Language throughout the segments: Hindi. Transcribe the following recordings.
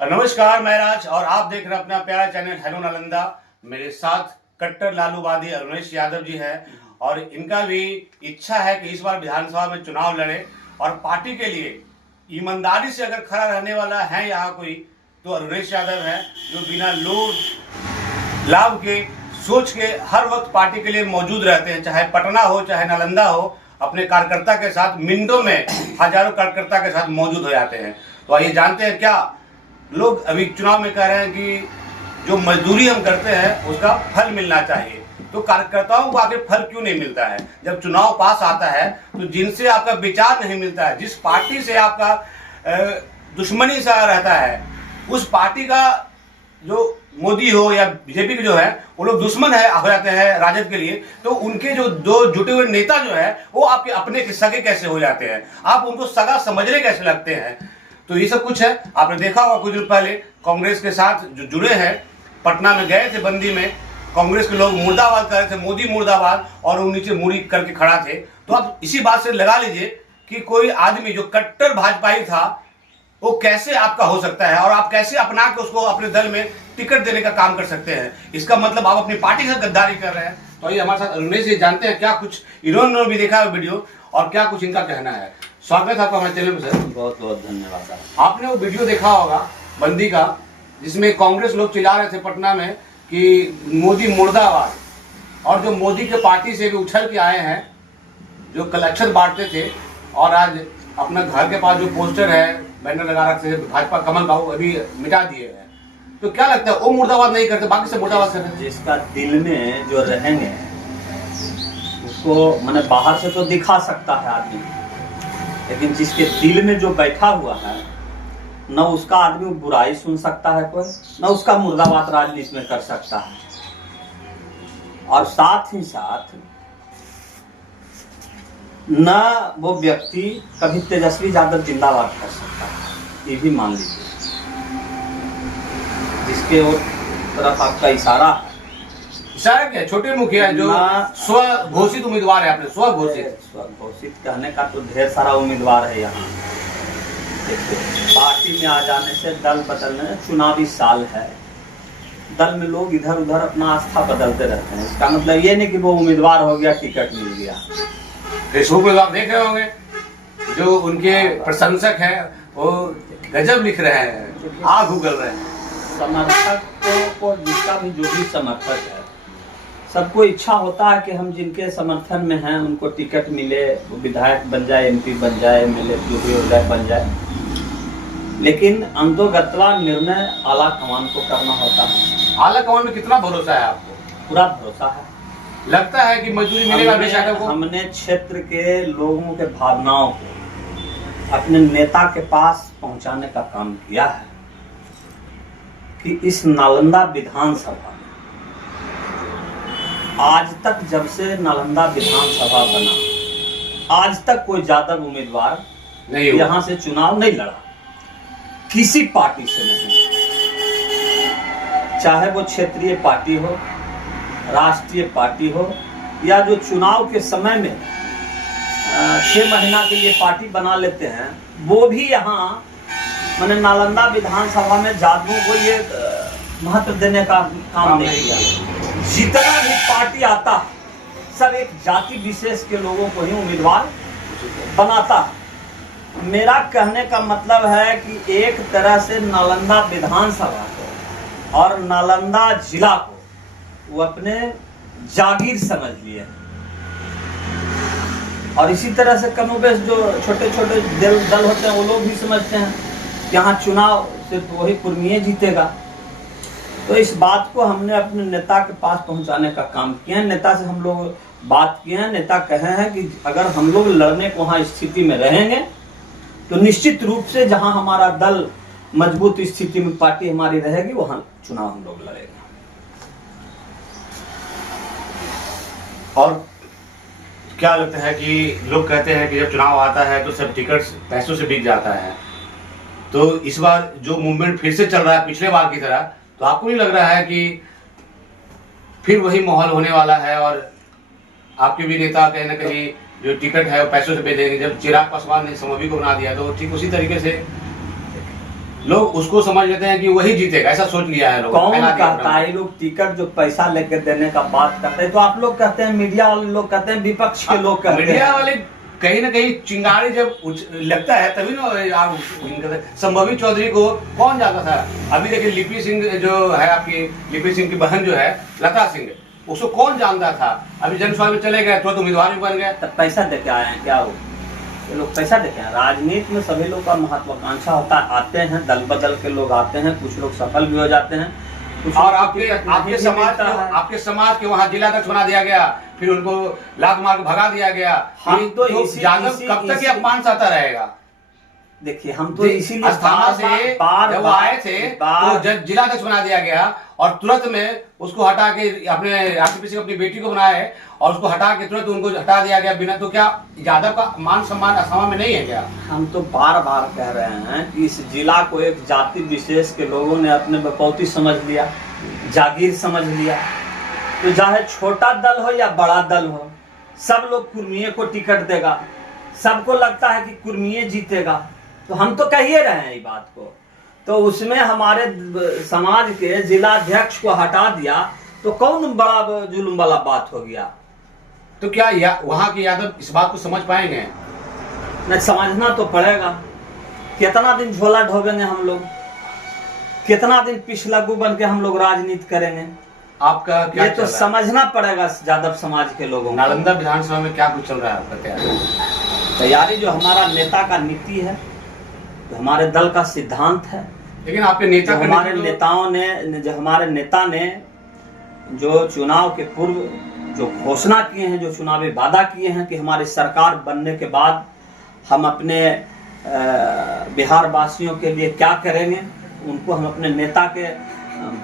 नमस्कार, मैं राज और आप देख रहे हैं अपना प्यारा चैनल हेलो नालंदा। मेरे साथ कट्टर लालूवादी अरुणेश यादव जी है और इनका भी इच्छा है कि इस बार विधानसभा में चुनाव लड़े और पार्टी के लिए ईमानदारी से अगर खड़ा रहने वाला है यहाँ कोई तो अरुणेश यादव है, जो बिना लोभ लाभ के सोच के हर वक्त पार्टी के लिए मौजूद रहते हैं, चाहे पटना हो चाहे नालंदा हो। अपने कार्यकर्ता के साथ मिनटों में हजारों कार्यकर्ता के साथ मौजूद हो जाते हैं। तो आइए जानते हैं क्या लोग अभी चुनाव में कह रहे हैं कि जो मजदूरी हम करते हैं उसका फल मिलना चाहिए। तो कार्यकर्ताओं को आखिर फल क्यों नहीं मिलता है? जब चुनाव पास आता है तो जिनसे आपका विचार नहीं मिलता है, जिस पार्टी से आपका दुश्मनी सा रहता है, उस पार्टी का जो मोदी हो या बीजेपी के जो है वो लोग दुश्मन है हो जाते हैं राजद के लिए, तो उनके जो दो जुटे हुए नेता जो है वो आपके अपने के सगे कैसे हो जाते हैं? आप उनको सगा समझने कैसे लगते हैं? तो ये सब कुछ है। आपने देखा होगा कुछ दिन पहले कांग्रेस के साथ जो जुड़े हैं, पटना में गए थे बंदी में, कांग्रेस के लोग मुर्दाबाद कर रहे थे, मोदी मुर्दाबाद, और वो नीचे मुड़ी करके खड़ा थे। तो आप इसी बात से लगा लीजिए कि कोई आदमी जो कट्टर भाजपाई था वो कैसे आपका हो सकता है और आप कैसे अपना के उसको अपने दल में टिकट देने का काम कर सकते हैं। इसका मतलब आप अपनी पार्टी से गद्दारी कर रहे हैं। तो ये हमारे साथ अरुणेश जी जानते हैं क्या कुछ इन्होंने भी देखा है वीडियो और क्या कुछ इनका कहना है। स्वागत है आपका हमारे चैनल में सर। बहुत बहुत धन्यवाद। आपने वो वीडियो देखा होगा बंदी का, जिसमें कांग्रेस लोग चिल्ला रहे थे पटना में कि मोदी मुर्दाबाद, और जो मोदी के पार्टी से भी उछल के आए हैं, जो कलेक्शन बांटते थे और आज अपना घर के पास जो पोस्टर है बैनर लगा रखे थे भाजपा कमल बाबू, अभी मिटा दिए हैं। तो क्या लगता है वो मुर्दाबाद नहीं करते, बाकी सब मुर्दाबाद करते हैं? जिसका दिल में जो रहेंगे उसको मैंने बाहर से तो दिखा सकता है आदमी, लेकिन जिसके दिल में जो बैठा हुआ है न उसका आदमी बुराई सुन सकता है कोई, न उसका मुर्दाबाद राजनीति में कर सकता है। और साथ ही साथ न वो व्यक्ति कभी तेजस्वी यादव जिंदाबाद कर सकता है, ये भी मान लीजिए। जिसके वो तरफ आपका इशारा है, इशारा क्या? छोटे मुखिया जो स्व घोषित उम्मीदवार है, आपने स्व घोषित कहने का तो ढेर सारा उम्मीदवार है यहाँ। पार्टी में आ जाने से दल बदलने, चुनावी साल है, दल में लोग इधर उधर अपना आस्था बदलते रहते हैं। इसका मतलब ये नहीं कि वो उम्मीदवार हो गया टिकट मिल गया। फेसबुक पे आप देख रहे होंगे जो उनके प्रशंसक हैं वो गजब लिख रहे हैं, आग उगल रहे हैं। समर्थकों को जिसका भी जो भी समर्थक है, सबको इच्छा होता है कि हम जिनके समर्थन में हैं उनको टिकट मिले, वो विधायक बन जाए, एमपी बन जाए, एमएलए जो भी हो जाए बन जाए। लेकिन अंतोगत्वा निर्णय आला कमान को करना होता है। आला कमान में कितना भरोसा है आपको? पूरा भरोसा है। लगता है कि मजदूरी मिलेगा को? हमने क्षेत्र के लोगों के भावनाओं को अपने नेता के पास पहुंचाने का काम किया है कि इस नालंदा विधानसभा में आज तक, जब से नालंदा विधानसभा बना, आज तक कोई यादव उम्मीदवार नहीं यहाँ से चुनाव नहीं लड़ा, किसी पार्टी से नहीं, चाहे वो क्षेत्रीय पार्टी हो, राष्ट्रीय पार्टी हो, या जो चुनाव के समय में 6 महीना के लिए पार्टी बना लेते हैं, वो भी यहाँ मैंने नालंदा विधानसभा में जादवों को ये महत्व देने का काम नहीं किया। जितना भी पार्टी आता सब एक जाति विशेष के लोगों को ही उम्मीदवार बनाता है। मेरा कहने का मतलब है कि एक तरह से नालंदा विधानसभा को और नालंदा जिला को वो अपने जागीर समझ लिए, और इसी तरह से कमोबेश जो छोटे छोटे दल होते हैं वो लोग भी समझते हैं यहाँ चुनाव सिर्फ वही कुर्मीय जीतेगा। तो इस बात को हमने अपने नेता के पास पहुंचाने का काम किया है। नेता से हम लोग बात किए हैं, नेता कहे हैं कि अगर हम लोग लड़ने को वहाँ स्थिति में रहेंगे तो निश्चित रूप से जहाँ हमारा दल मजबूत स्थिति में पार्टी हमारी रहेगी वहाँ चुनाव हम लोग लड़ेंगे। और क्या लगता है कि लोग कहते हैं कि जब चुनाव आता है तो सब टिकट पैसों से बिक जाता है, तो इस बार जो मूवमेंट फिर से चल रहा है पिछले बार की तरह, तो आपको नहीं लग रहा है कि फिर वही माहौल होने वाला है और आपके भी नेता कहीं ना कहीं जो टिकट है वो पैसों से बेच देंगे? जब चिराग पासवान ने समवी को बना दिया तो ठीक उसी तरीके से लोग उसको समझ लेते हैं कि वही जीतेगा, ऐसा सोच लिया है लोग। कौन फैला दिया कहता है? लोग टिकट जो पैसा लेकर देने का बात करते हैं, तो आप लोग कहते हैं, मीडिया वाले लोग कहते हैं, विपक्ष के लोग कहते हैं। मीडिया वाले कहीं ना कहीं चिंगारी जब लगता है तभी ना आप संभवी चौधरी को कौन जानता था। अभी देखिए लिपि सिंह जो है, आपकी लिपि सिंह की बहन जो है लता सिंह, उसको कौन जानता था। अभी जनसभा में चले गए तो उम्मीदवार भी बन गए। तब पैसा दे के आए हैं क्या? वो ये लोग पैसा दे के आए। राजनीति में सभी लोग का महत्वाकांक्षा होता है, आते हैं दल बदल के लोग आते हैं, कुछ लोग सफल भी हो जाते हैं, और आपके समाज के वहाँ जिलाध्यक्ष बना दिया गया, फिर उनको लात मार के भगा दिया गया। हम तो यादव कब तक ये अपमान सहता रहेगा? देखिए हम तो इसीलिए अस्थाना से जब वो आए थे तो जिलाध्यक्ष बना दिया गया और तुरंत में उसको हटा के अपने आरसीपी अपनी बेटी को बनाया है और उसको हटा के तुरंत उनको हटा दिया गया बिना। तो क्या यादव का मान सम्मान अस्थाना में नहीं है क्या? हम तो बार बार कह रहे हैं कि इस जिला को एक जाति विशेष के लोगों ने अपने बपौती समझ लिया, जागीर समझ लिया। तो चाहे छोटा दल हो या बड़ा दल हो, सब लोग कुर्मिये को टिकट देगा, सबको लगता है कि कुर्मिये जीतेगा। तो हम तो कह ही रहे हैं ये बात को। तो उसमें हमारे समाज के जिलाध्यक्ष को हटा दिया तो कौन बड़ा जुल्म वाला बात हो गया? तो क्या वहां के यादव इस बात को समझ पाएंगे? नहीं, समझना तो पड़ेगा। कितना दिन झोला ढोबेंगे हम लोग, कितना दिन पिछलग्गू बन के हम लोग राजनीति करेंगे? आपका क्या ये तो समझना पड़ेगा यादव समाज के लोगों को। नालंदा विधानसभा में क्या कुछ चल रहा है आपका तैयारी? तैयारी जो हमारा नेता का नीति है, जो हमारे दल का सिद्धांत है, लेकिन आपके नेता हमारे नेताओं ने, जो हमारे नेता ने जो चुनाव के पूर्व जो घोषणा किए हैं, जो चुनावी वादा किए हैं कि हमारी सरकार बनने के बाद हम अपने बिहार वासियों के लिए क्या करेंगे, उनको हम अपने नेता के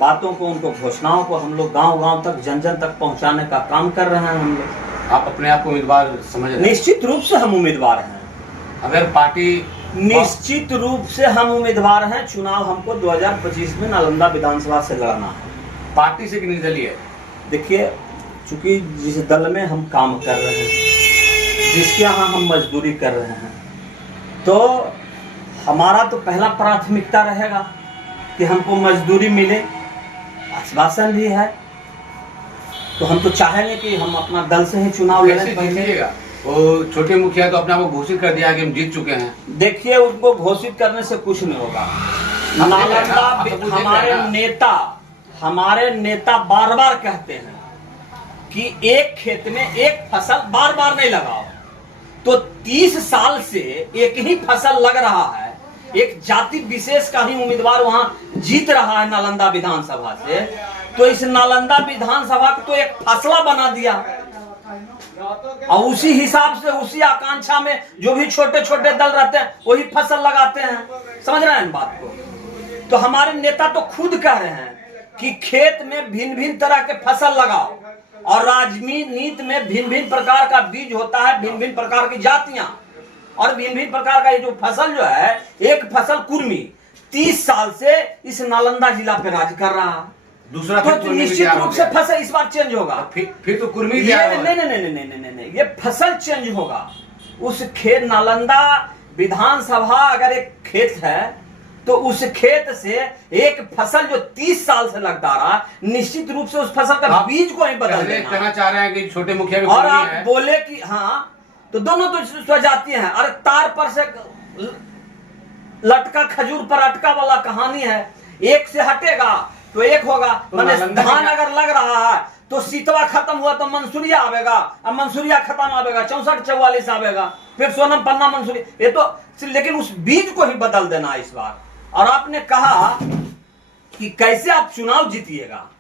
बातों को, उनको घोषणाओं को हम लोग गांव-गांव तक, जन जन तक पहुंचाने का काम कर रहे हैं हम लोग। आप अपने आप को उम्मीदवार समझ रहे हैं? निश्चित रूप से हम उम्मीदवार हैं। अगर पार्टी निश्चित रूप से हम उम्मीदवार हैं। चुनाव हमको 2025 में नालंदा विधानसभा से लड़ना है। पार्टी से कि निर्दलीय है? देखिए, चूंकि जिस दल में हम काम कर रहे हैं, जिसके यहाँ हम मजदूरी कर रहे हैं, तो हमारा तो पहला प्राथमिकता रहेगा कि हमको मजदूरी मिले। आश्वासन भी है, तो हम तो चाहेंगे कि हम अपना दल से ही चुनाव लड़ें। वो छोटे मुखिया तो अपने आप को घोषित कर दिया कि हम जीत चुके हैं। देखिए, उनको घोषित करने से कुछ नहीं होगा। नालंदा हमारे नेता बार बार कहते हैं कि एक खेत में एक फसल बार बार नहीं लगाओ। तो 30 साल से एक ही फसल लग रहा है, एक जाति विशेष का ही उम्मीदवार वहां जीत रहा है नालंदा विधानसभा से। तो इस नालंदा विधानसभा को तो एक फसला बना दिया और उसी हिसाब से, उसी आकांक्षा में जो भी छोटे छोटे दल रहते हैं वही फसल लगाते हैं। समझ रहे हैं इन बात को? तो हमारे नेता तो खुद कह रहे हैं कि खेत में भिन्न भिन्न तरह के फसल लगाओ और राजनीति में भिन्न भिन्न प्रकार का बीज होता है, भिन्न भिन्न प्रकार की जातियां और भिन्न भिन्न प्रकार का ये जो फसल जो है, एक फसल कुर्मी 30 साल से इस नालंदा जिला पे राज कर रहा है। दूसरा तो निश्चित रूप से फसल इस बार चेंज होगा। फिर तो कुर्मी नहीं, ये फसल चेंज होगा। उस खेत, नालंदा विधानसभा अगर एक खेत है तो उस खेत से एक फसल जो 30 साल से लगता रहा, निश्चित रूप से उस फसल का बीज को ही बदल देना। कहना चाह रहे हैं कि छोटे मुखिया भी और आप बोले कि हाँ, तो दोनों तो स्वजातीय हैं। अरे तार पर से लटका खजूर पर अटका वाला कहानी है। एक से हटेगा तो एक होगा। मैंने धान अगर लग रहा है तो सीतवा खत्म हुआ तो मंसूरिया आवेगा, अब मंसूरिया खत्म आवेगा, 64-44 आवेगा, फिर सोनम पन्ना मंसूरी। ये तो लेकिन उस बीज को ही बदल देना इस बार। और आपने कहा कि कैसे आप चुनाव जीतिएगा,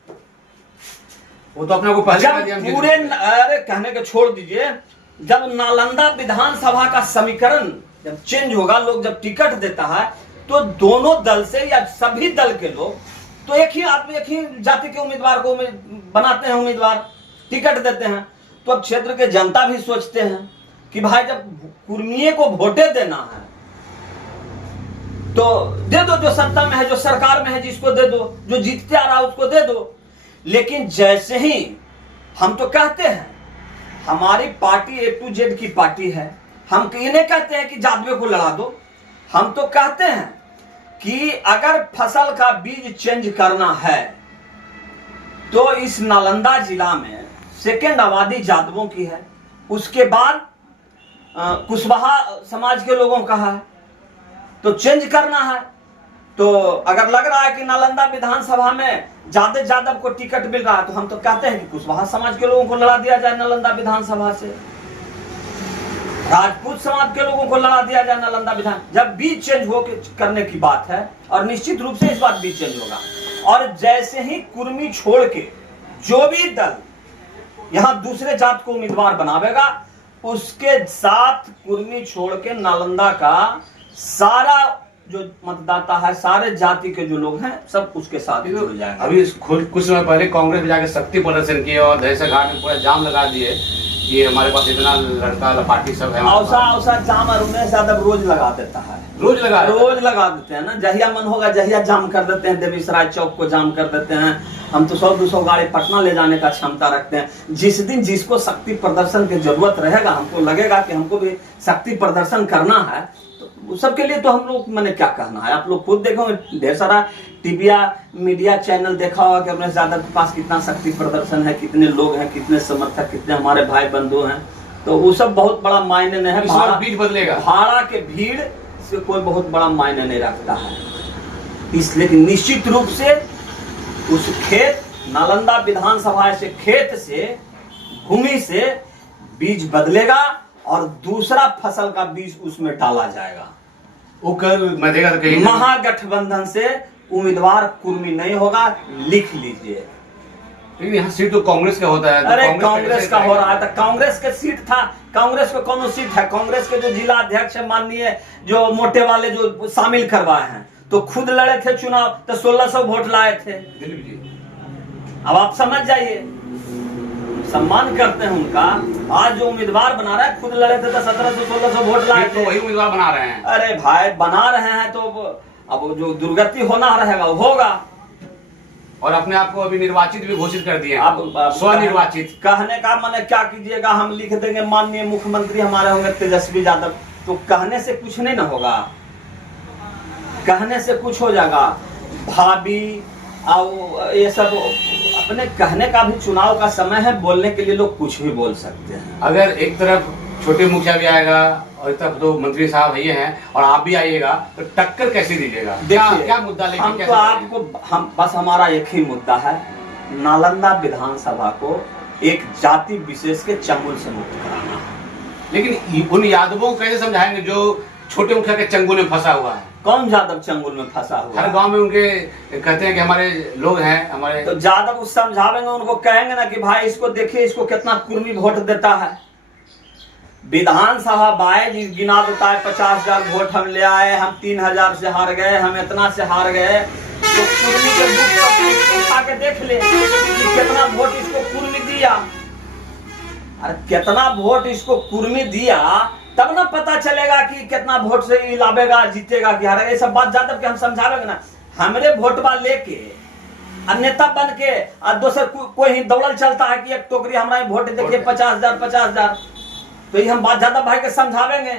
वो तो अपने को पहले पूरे, अरे कहने के छोड़ दीजिए, जब नालंदा विधानसभा का समीकरण जब चेंज होगा, लोग जब टिकट देता है तो दोनों दल से या सभी दल के लोग तो एक ही आदमी, एक ही जाति के उम्मीदवार को बनाते हैं, उम्मीदवार टिकट देते हैं। तो अब क्षेत्र के जनता भी सोचते हैं कि भाई जब कुर्मिये को वोटे देना है तो दे दो, जो सत्ता में है, जो सरकार में है, जिसको दे दो, जो जीतते आ रहा है उसको दे दो। लेकिन जैसे ही हम तो कहते हैं हमारी पार्टी A to Z की पार्टी है, हम ये नहीं कहते हैं कि जादवे को लड़ा दो। हम तो कहते हैं कि अगर फसल का बीज चेंज करना है तो इस नालंदा जिला में सेकेंड आबादी जादवों की है, उसके बाद कुशवाहा समाज के लोगों का है, तो चेंज करना है। तो अगर लग रहा है कि नालंदा विधानसभा में जादव को टिकट मिल रहा है तो हम तो कहते हैं कि कुशवाहा समाज के लोगों को लड़ा दिया जाए नालंदा विधानसभा से, राजपूत समाज के लोगों को लड़ा दिया जाए नालंदा विधान। जब बीज चेंज हो करने की बात है, और निश्चित रूप से इस बार बीज चेंज होगा, और जैसे ही कुर्मी छोड़ के जो भी दल यहां दूसरे जात को उम्मीदवार बनावेगा, उसके साथ कुर्मी छोड़ के नालंदा का सारा जो मतदाता है, सारे जाति के जो लोग हैं, सब उसके साथ जुड़ जाएंगे। अभी कुछ समय पहले कांग्रेस में जाकर शक्ति प्रदर्शन किए और दहशत घाट में पूरा जाम लगा दिए कि हमारे पास इतना लड़का पार्टी सब है। औसा जाम उमेश यादव रोज लगा देता है, रोज लगा देते हैं ना। जहिया मन होगा जहिया जाम कर देते हैं, देवीसराय चौक को जाम कर देते हैं। हम तो 100-200 गाड़ी पटना ले जाने का क्षमता रखते हैं। जिस दिन जिसको शक्ति प्रदर्शन की जरूरत रहेगा, हमको लगेगा कि हमको भी शक्ति प्रदर्शन करना है, तो सबके लिए तो हम लोग मैंने क्या कहना है, आप लोग खुद देखोगे। ढेर सारा टीविया मीडिया चैनल देखा होगा कि उमेश यादव के पास कितना शक्ति प्रदर्शन है, कितने लोग हैं, कितने समर्थक, कितने हमारे भाई बंधु हैं। तो वो सब बहुत बड़ा मायने नहीं है। बीज बदलेगा, भाड़ा के भीड़ से कोई बहुत बड़ा मायने नहीं रखता है। इसलिए निश्चित रूप से उस खेत नालंदा विधानसभा से, खेत से, भूमि से बीज बदलेगा और दूसरा फसल का बीज उसमें डाला जाएगा। वो कल मैं देखा था कहीं महागठबंधन से उम्मीदवार कुर्मी नहीं होगा, लिख लीजिए। लेकिन यहाँ सीट तो कांग्रेस का होता है। अरे कांग्रेस का हो रहा था, कांग्रेस के सीट था, कांग्रेस को कौन सीट है? कांग्रेस के जो जिला अध्यक्ष माननीय जो मोटे वाले जो शामिल करवाए हैं, तो खुद लड़े थे चुनाव, तो 1600 वोट लाए थे। अब आप समझ जाइए, सम्मान करते हैं उनका। आज जो उम्मीदवार बना रहा है, खुद लड़े थे तो 1700-1600 वोट लाए थे। तो वही उम्मीदवार बना रहे हैं। अरे भाई बना रहे हैं तो अब जो दुर्गति होना रहेगा वो होगा। और अपने आप को अभी निर्वाचित भी घोषित कर दिए, अब स्वनिर्वाचित। कहने का माने क्या कीजिएगा, हम लिख देंगे माननीय मुख्यमंत्री हमारे होंगे तेजस्वी यादव, तो कहने से कुछ नहीं ना होगा, कहने से कुछ हो जाएगा। भाभी और ये सब अपने कहने का भी चुनाव का समय है, बोलने के लिए लोग कुछ भी बोल सकते हैं। अगर एक तरफ छोटे मुखिया भी आएगा और एक तरफ तो मंत्री साहब ये हैं और आप भी आइएगा, तो टक्कर कैसे दीजिएगा? क्या मुद्दा लेके हम तो आपको बस हमारा एक ही मुद्दा है, नालंदा विधानसभा को एक जाति विशेष के चंगुल से मुक्त कराना। लेकिन उन यादवों को कैसे समझाएंगे जो छोटे मुखिया के चंगुल में फंसा हुआ है? कौन यादव चंगुल में फंसा हुआ? हर गांव में उनके कहते हैं कि हमारे लोग हैं, हमारे तो यादव समझावेंगे, उनको कहेंगे ना कि भाई इसको देखिए, इसको कितना कुर्मी वोट देता है। विधानसभा बाय गिना देता है 50,000 वोट हम ले आए, हम 3,000 से हार गए, हम इतना से हार गए। तो कुर्मी के बुक उठा के देख ले कि कितना वोट इसको कुर्मी दिया। अरे कितना वोट इसको कुर्मी दिया, तब ना पता चलेगा कि कितना वोट से ये लावेगा, जीतेगा कि हारेगा। ये सब बात यादव के हम समझावेंगे ना। हमरे वोटवा लेके नेता बन के और दोसर कोई ही दौड़ल चलता है कि एक टोकरी हमारा वोट देखिए 50,000। तो ये हम बात यादव भाई के समझावेंगे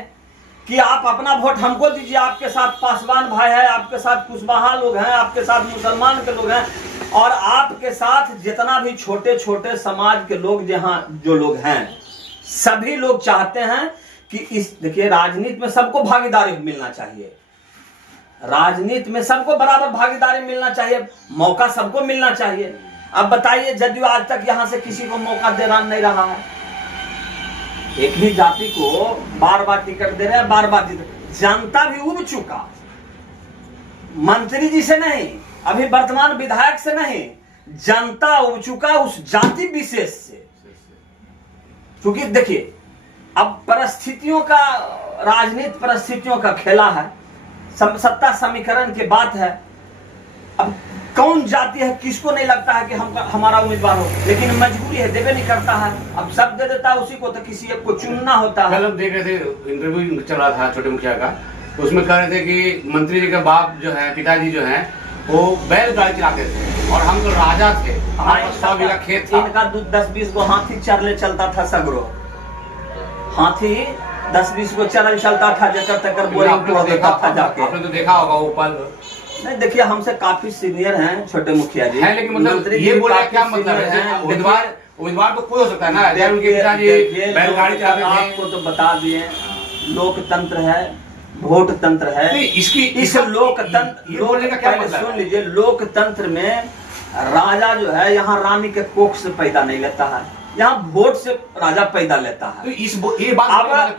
कि आप अपना वोट हमको दीजिए, आपके साथ पासवान भाई है, आपके साथ कुशवाहा लोग हैं, आपके साथ मुसलमान के लोग हैं, और आपके साथ जितना भी छोटे छोटे समाज के लोग जहाँ जो लोग हैं, सभी लोग चाहते हैं कि इस देखिए राजनीति में सबको भागीदारी मिलना चाहिए, राजनीति में सबको बराबर भागीदारी मिलना चाहिए, मौका सबको मिलना चाहिए। अब बताइए, जदयू आज तक यहां से किसी को मौका दे नहीं रहा है। एक ही जाति को बार बार टिकट दे रहे हैं, बार बार जनता भी उब चुका, मंत्री जी से नहीं, अभी वर्तमान विधायक से नहीं, जनता उब चुका उस जाति विशेष से। क्योंकि देखिए अब परिस्थितियों का, राजनीति परिस्थितियों का खेला है, सत्ता समीकरण की बात है। अब कौन जाति है, किसको नहीं लगता है कि हमारा उम्मीदवार हो, लेकिन मजबूरी है, देवे नहीं करता है। अब सब दे देता है उसी को, तो किसी एक को चुनना होता है। कल हम देख रहे थे, इंटरव्यू चल रहा था छोटे मुखिया का, तो उसमें कह रहे थे कि मंत्री जी का बाप जो है, पिताजी जो है, वो बैलगाड़ी चलाते थे और हम तो राजा थे, हमारे पास 100 बीघा खेत था। इनका 10-20 गो हाथी चरले चलता था, सगरो हाथी 10-20 को चरल चलता था, जकर तकर बोरिंग को देखा था जाके। आपने तो देखा होगा ऊपर नहीं देखिए, हमसे काफी सीनियर हैं छोटे मुखिया जी है, लेकिन मतलब मंत्री ये जी बोलने का काफी क्या मतलब सीनियर है? हैं। उम्मीदवार तो कोई हो सकता है ना, जैसे उनके देखिए, पिताजी देखिए, बैलगाड़ी चलाते थे। आपको तो बता दिए, लोकतंत्र है, वोट तंत्र है। नहीं, इस लोकतंत्र, ये बोलने का क्या पहले मतलब सुन है? लीजिए, लोकतंत्र में राजा जो है यहाँ रानी के कोख से पैदा नहीं लेता है, यहाँ वोट से राजा पैदा लेता तो है। ये बात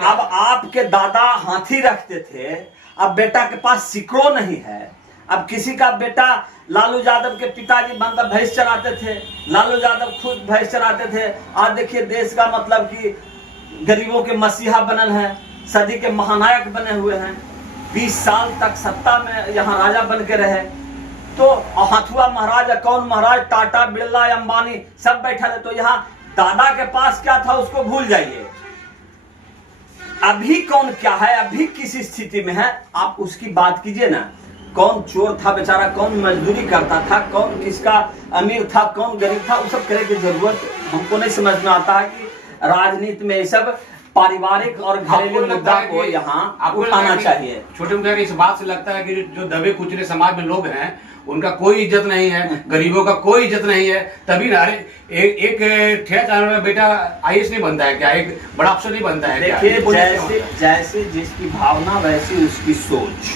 अब आपके दादा हाथी रखते थे, अब बेटा के पास सिकड़ो नहीं है। अब किसी का बेटा, लालू यादव के पिताजी मतलब भैंस चराते थे, लालू यादव खुद भैंस चराते थे। आज देखिए देश का मतलब कि गरीबों के मसीहा बनल है, सदी के महानायक बने हुए हैं, 20 साल तक सत्ता में यहाँ राजा बन के रहे। तो हथुआ महाराज, कौन महाराज, टाटा, बिरला, अंबानी सब बैठा है। तो यहाँ दादा के पास क्या था उसको भूल जाइए, अभी कौन क्या है, अभी किस स्थिति में है, आप उसकी बात कीजिए ना। कौन चोर था बेचारा, कौन मजदूरी करता था, कौन किसका अमीर था, कौन गरीब था, वो सब करे की जरूरत हमको नहीं समझ में आता है कि राजनीति में ये सब पारिवारिक और घरेलू मुद्दा को यहाँ उठाना चाहिए। छोटे मुखिया इस बात से लगता है कि जो दबे कुचले समाज में लोग हैं उनका कोई इज्जत नहीं है, गरीबों का कोई इज्जत नहीं है, तभी ना एक ठेला चलाने वाला बेटा आईएएस नहीं बनता है क्या, एक बड़ा अफसर नहीं बनता है क्या? देखिए, जैसे जिसकी भावना वैसी उसकी सोच।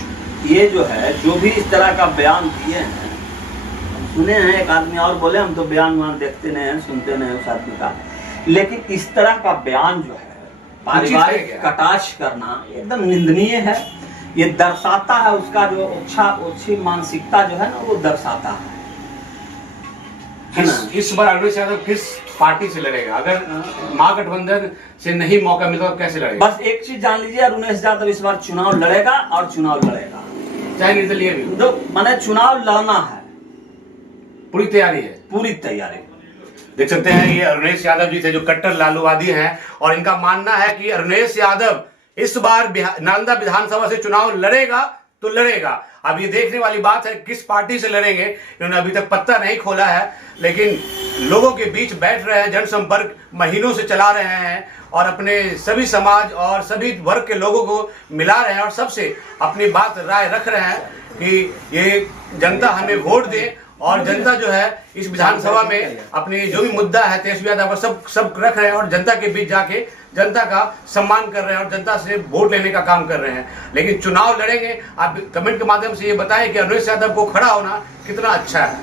ये जो है, जो भी इस तरह का बयान दिए हैं, सुने हैं, एक आदमी और बोले हम तो बयान देखते नहीं हैं, सुनते नहीं हैं उस आदमी का, लेकिन इस तरह का बयान जो है पारिवारिक कटाक्ष करना एकदम निंदनीय है। ये दर्शाता है उसका जो ओछी मानसिकता जो है ना, वो दर्शाता है। इस बार अरुणेश यादव किस पार्टी से लड़ेगा? अगर महागठबंधन से नहीं मौका मिला तो कैसे लड़ेगा? बस एक चीज जान लीजिए, अरुणेश यादव इस बार चुनाव लड़ेगा और चुनाव लड़ेगा, चाहे निर्दलीय भी। तो मैंने चुनाव लड़ना है, पूरी तैयारी है, पूरी तैयारी। देख सकते हैं ये अरुणेश यादव जी थे जो कट्टर लालूवादी हैं, और इनका मानना है कि अरुणेश यादव इस बार नालंदा विधानसभा से चुनाव लड़ेगा तो लड़ेगा। अब ये देखने वाली बात है किस पार्टी से लड़ेंगे, इन्होंने अभी तक पत्ता नहीं खोला है, लेकिन लोगों के बीच बैठ रहे हैं, जनसंपर्क महीनों से चला रहे हैं और अपने सभी समाज और सभी वर्ग के लोगों को मिला रहे हैं और सबसे अपनी बात राय रख रहे हैं कि ये जनता हमें वोट दे, और जनता जो है इस विधानसभा में अपनी जो भी मुद्दा है तेजस्वी यादव सब रख रहे हैं और जनता के बीच जाके जनता का सम्मान कर रहे हैं और जनता से वोट लेने का काम कर रहे हैं। लेकिन चुनाव लड़ेंगे, आप कमेंट के माध्यम से ये बताएं कि अरुणेश यादव को खड़ा होना कितना अच्छा है।